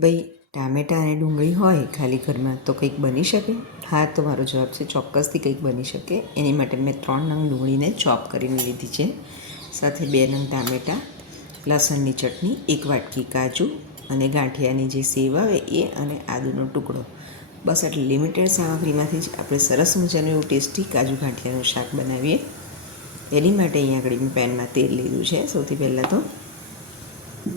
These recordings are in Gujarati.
ભાઈ ટામેટાં અને ડુંગળી હોય ખાલી ઘરમાં તો કંઈક બની શકે? હા, તો મારો જવાબ છે ચોક્કસથી કંઈક બની શકે. એની માટે મેં 3 નંગ ડુંગળીને ચોપ કરીને લીધી છે, સાથે 2 નંગ ટામેટાં, લસણની ચટણી, 1 વાટકી કાજુ અને ગાંઠિયાની જે સેવ આવે એ, અને આદુનો ટુકડો. બસ આટલી લિમિટેડ સામગ્રીમાંથી જ આપણે સરસ મજાનું એવું ટેસ્ટી કાજુ ગાંઠિયાનું શાક બનાવીએ. એની માટે અહીંયા આગળ મેં પેનમાં તેલ લીધું છે. સૌથી પહેલાં તો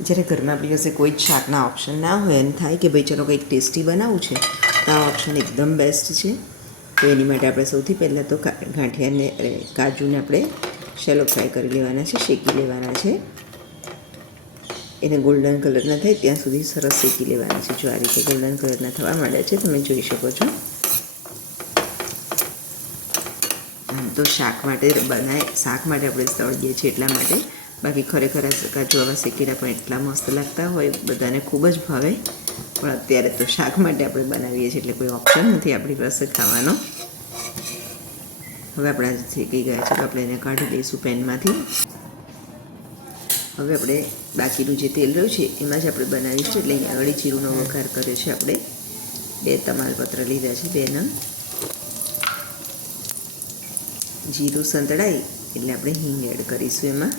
જ્યારે ઘરમાં આપણી પાસે કોઈ જ શાકના ઓપ્શન ના હોય અને થાય કે ભાઈ ચલો કંઈક ટેસ્ટી બનાવવું છે, તો આ ઓપ્શન એકદમ બેસ્ટ છે. તો એની માટે આપણે સૌથી પહેલાં તો ગાંઠિયાને કાજુને આપણે શેલો ફ્રાય કરી લેવાના છે, શેકી લેવાના છે. એને ગોલ્ડન કલરના થાય ત્યાં સુધી સરસ શેકી લેવાના છે. જો આ રીતે ગોલ્ડન કલરના થવા માંડ્યા છે, તમે જોઈ શકો છો. તો શાક માટે આપણે તળીએ છીએ એટલા માટે, બાકી ખરેખર કાજુ આવા શેકેલા પણ એટલા મસ્ત લાગતા હોય, બધાને ખૂબ જ ભાવે. પણ અત્યારે તો શાક માટે આપણે બનાવીએ છીએ એટલે કોઈ ઓપ્શન નથી આપણી પાસે ખાવાનો. હવે આપણા શેકી ગયા છે તો આપણે એને કાઢી લઈશું પેનમાંથી. હવે આપણે બાકીનું જે તેલ રહ્યું છે એમાં જ આપણે બનાવીશું. એટલે અહીંયા આગળ જીરુંનો વઘાર કર્યો છે આપણે. 2 તમાલપત્ર લીધા છે, 2 નંગ. જીરું સંતળાય એટલે આપણે હિંગ એડ કરીશું એમાં,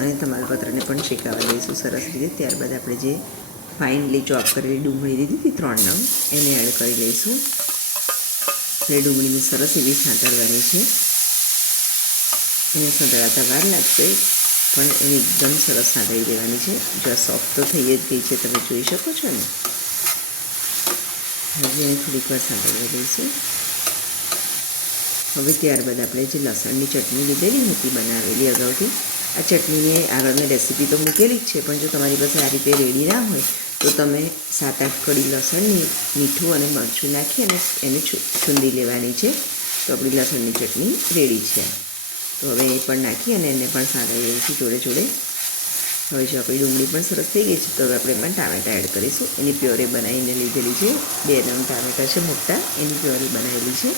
અને તમાલપત્રને પણ શેકાવા દઈશું સરસ રીતે. ત્યારબાદ આપણે જે ફાઇનલી ચોપ કરેલી ડુંગળી લીધી હતી 3 નંગ, એને એડ કરી લઈશું. એટલે ડુંગળીને સરસ એવી સાંતળવાની છે. એને સંતળાતા વાર લાગશે, પણ એને એકદમ સરસ સાંતળી દેવાની છે. જો સોફ્ટ તો થઈ જ ગઈ છે, તમે જોઈ શકો છો ને. હજી એને થોડીક વાર સાંતળવા દઈશું. હવે ત્યારબાદ આપણે જે લસણની ચટણી લીધેલી હતી બનાવેલી અગાઉથી, આ ચટણીની આગળ મેં રેસીપી તો મૂકેલી જ છે, પણ જો તમારી પાસે આ રીતે રેડી ના હોય તો તમે 7-8 કળી લસણની મીઠું અને મરચું નાખી અને એને છૂંદી લેવાની છે. તો આપણી લસણની ચટણી રેડી છે. તો હવે એ પણ નાખી અને એને પણ સાંતળી લઈશું જોડે જોડે. હવે જો આપણી ડુંગળી પણ સરસ થઈ ગઈ છે, તો હવે આપણે એમાં ટામેટાં એડ કરીશું. એની પ્યોરી બનાવીને લીધેલી છે, 2 નંગ ટામેટાં છે મોટા, એની પ્યોરી બનાવેલી છે.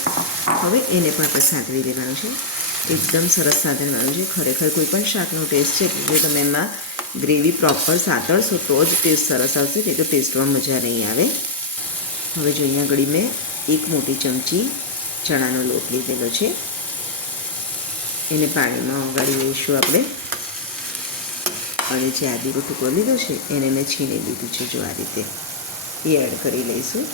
હવે એને પણ આપણે સાંતળી લેવાનું છે, એકદમ સરસ સાંતળવાનું છે. ખરેખર કોઈ પણ શાકનો ટેસ્ટ છે જો તમે એમાં ગ્રેવી પ્રોપર સાંતળશો તો જ ટેસ્ટ સરસ આવશે, નહીં તો ટેસ્ટમાં મજા નહીં આવે. હવે જો અહીંયા આગળ મેં 1 મોટી ચમચી ચણાનો લોટ લીધેલો છે, એને પાણીમાં ઓગાળી લઈશું આપણે. અને જે આદુનો ટુકડો લીધો છે એને મેં છીણી લીધું છે, જો આ રીતે એ એડ કરી લઈશું.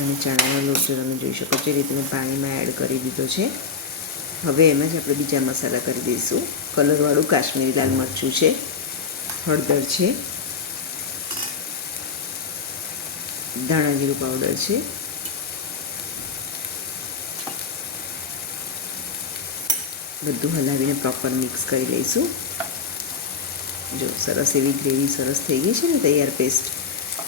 અને ચણાનો લોટ જો તમે જોઈ શકો છો એ રીતે મેં પાણીમાં એડ કરી દીધો છે. હવે એમાં જ આપણે બીજા મસાલા કરી દઈશું. કલરવાળું કાશ્મીરી લાલ મરચું છે, હળદર છે, ધાણા જીરું પાવડર છે, બધું હલાવીને પ્રોપર મિક્સ કરી લઈશું. જો સરસ એવી ગ્રેવી સરસ થઈ ગઈ છે ને તૈયાર પેસ્ટ.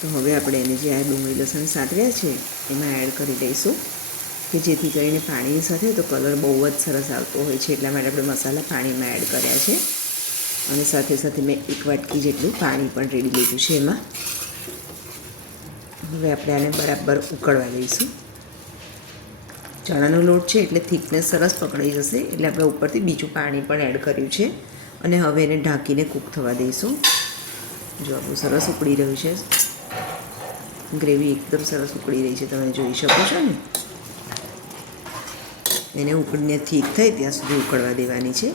તો હવે આપણે એને જે આ ડુંગળી લસણ સાંતળ્યા છે એમાં એડ કરી દઈશું, કે જેથી કરીને પાણીની સાથે તો કલર બહુ જ સરસ આવતો હોય છે. એટલા માટે આપણે મસાલા પાણીમાં એડ કર્યા છે. અને સાથે સાથે મેં 1 વાટકી જેટલું પાણી પણ રેડી લીધું છે એમાં. હવે આપણે આને બરાબર ઉકળવા દઈશું. ચણાનો લોટ છે એટલે થિકનેસ સરસ પકડાઈ જશે, એટલે આપણે ઉપરથી બીજું પાણી પણ એડ કર્યું છે. અને હવે એને ઢાંકીને કૂક થવા દઈશું. જો આપણું સરસ ઉકળી રહ્યું છે, ગ્રેવી એકદમ સરસ ઉકળી રહી છે, તમે જોઈ શકો છો ને. એને ઉકળીને થીક થાય ત્યાં સુધી ઉકળવા દેવાની છે.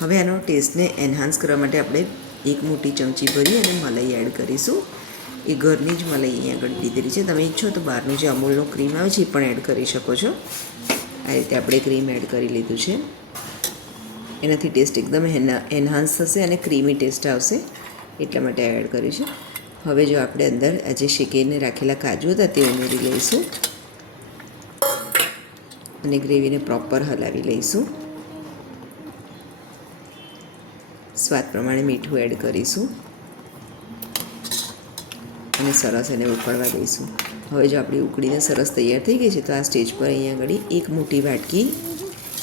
હવે આનો ટેસ્ટને એન્હાન્સ કરવા માટે આપણે 1 મોટી ચમચી ભરી અને મલાઈ એડ કરીશું. એ ઘરની જ મલાઈ અહીંયા આગળ લીધેલી છે, તમે ઈચ્છો તો બહારનું જે અમૂલનો ક્રીમ આવે છે એ પણ એડ કરી શકો છો. આ રીતે આપણે ક્રીમ એડ કરી લીધું છે. એનાથી ટેસ્ટ એકદમ એન્હાન્સ થશે અને ક્રીમી ટેસ્ટ આવશે, એટલા માટે એડ કર્યું છે. હવે જો આપણે અંદર આજે શેકીને રાખેલા કાજુ હતા તે ઉમેરી લઈશું અને ગ્રેવીને પ્રોપર હલાવી લઈશું. સ્વાદ પ્રમાણે મીઠું એડ કરીશું અને સરસ એને ઉકળવા દઈશું. હવે જો આપણી ઉકળીને સરસ તૈયાર થઈ ગઈ છે, તો આ સ્ટેજ પર અહીંયા આગળ 1 મોટી વાટકી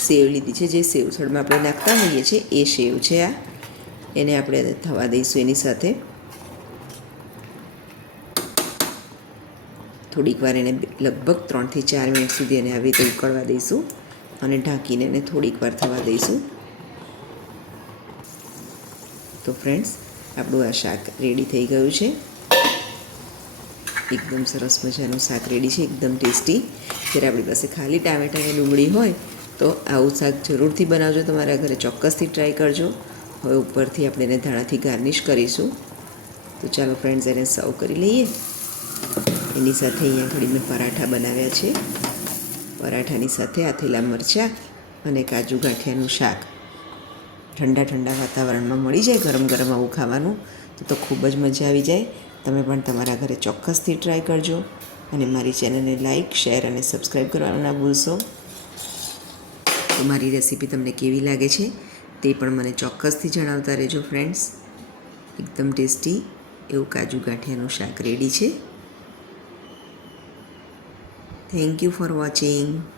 સેવ લીધી છે, જે સેવસળમાં આપણે નાખતા હોઈએ છીએ એ સેવ છે આ. એને આપણે થવા દઈશું એની સાથે. થોડીક વાર એને લગભગ 3 થી 4 મિનિટ સુધી એને આવી રીતે ઉકળવા દઈશું અને ઢાંકીને એને થોડીક વાર થવા દઈશું. તો ફ્રેન્ડ્સ, આપણું આ શાક રેડી થઈ ગયું છે. એકદમ સરસ મજાનું શાક રેડી છે, એકદમ ટેસ્ટી. જ્યારે આપણી પાસે ખાલી ટામેટાં અને ડુંગળી હોય તો આવું શાક જરૂરથી બનાવજો, તમારા ઘરે ચોક્કસથી ટ્રાય કરજો. હવે ઉપરથી આપણે એને ધાણાથી ગાર્નિશ કરીશું. તો ચાલો ફ્રેન્ડ્સ, એને સર્વ કરી લઈએ. એની સાથે અહીંયા ઘડી મેં પરાઠા બનાવ્યા છે. પરાઠાની સાથે આથેલા મરચાં અને કાજુ ગાંઠિયાનું શાક ઠંડા વાતાવરણમાં મળી જાય, ગરમ ગરમ આવું ખાવાનું તો ખૂબ જ મજા આવી જાય. તમે પણ તમારા ઘરે ચોક્કસથી ટ્રાય કરજો અને મારી ચેનલને લાઇક, શેર અને સબસ્ક્રાઈબ કરવાનું ના ભૂલશો. તો મારી રેસીપી તમને કેવી લાગે છે તે પણ મને ચોક્કસથી જણાવતા રહેજો ફ્રેન્ડ્સ. એકદમ ટેસ્ટી એવું કાજુ ગાંઠિયાનું શાક રેડી છે. Thank you for watching.